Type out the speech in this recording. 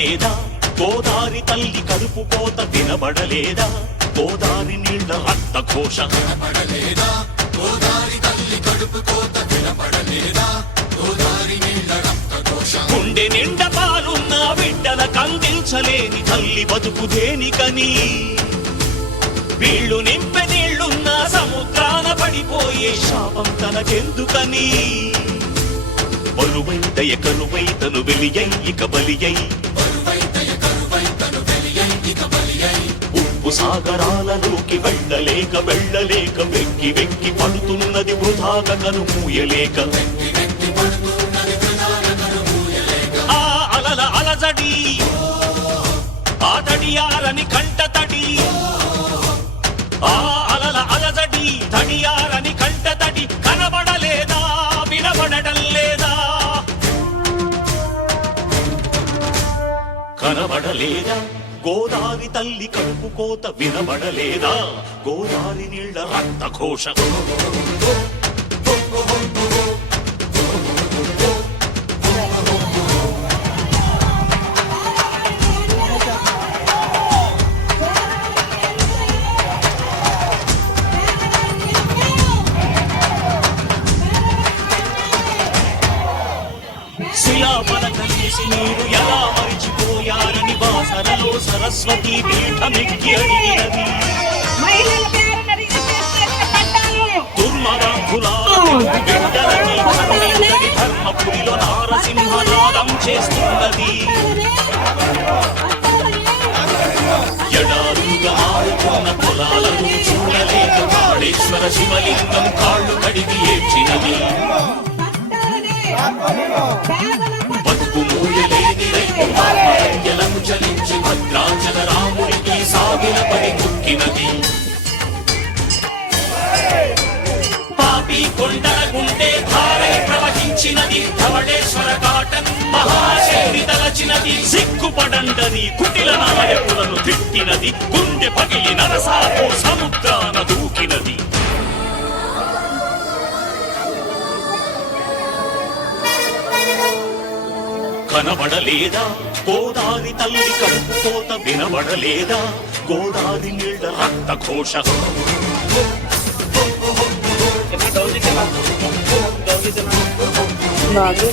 కనబడలేదా గోదారి తల్లి కడుపు కోత వినబడలేదా గోదారి నీళ్ల రక్త ఘోష కనబడలేదా గోదారి తల్లి కడుపు కోత వినబడలేదా గోదారి నీళ్ల రక్త ఘోష గుండె నిండ పాలున్న బిడ్డల కందించలేని తల్లి బతుకు దేనికని వీళ్ళు నింపె నీళ్లున్న సముద్రాన పడిపోయే శాపం తనకెందుకని బలువై దయ కరువై తను వెలియై ఇక బలియై ఉప్పు సాగరాలలోకి వెళ్ళలేక వెక్కి వెక్కి పడుతున్నది వృధాగా కను మూయలేక ఆ అలల అలజడి ఆ తడియారని కంట తడి ఆ అలల అలజడి తడియారని కంట తడి కనబడలేదా వినబడటం లేదా కనబడలేదా గోదారి తల్లి కడుపు కోత వినబడలేదా గోదారి నీళ్ల రక్త ఘోష శిలాపలకల్లిసి మీరు ఎలా మరిచిపోయారని బాసరలో సరస్వతి పీఠమెక్కి అడిగినది దుర్మరాంగులాని ధర్మపురిలో నారసింహనాదం చేస్తున్నది ఎడారుగా ఆడుతున్న పొలాలను చూడలేక కాళేశ్వర శివలింగం కాళ్ళు కడిగి ఏడ్చినది బతుకు మూయలేని రైతులను చలించి భద్రాచల రాముడికి సాగిన పడి కుక్కినది పాపి కొండల గుండె ధారై ప్రవహించినది ధవళేశ్వర ఘాటన్ మహాశక్తి తలచినది సిగ్గుపడండని కుటిల నాయకులను తిట్టినది గుండె పగిలి నరసాపు సముద్రాన దూకినది కనబడలేదా గోదారి తల్లి కడుపు కోత వినబడలేదా గోదారి నీళ్ల రక్త ఘోష నాగే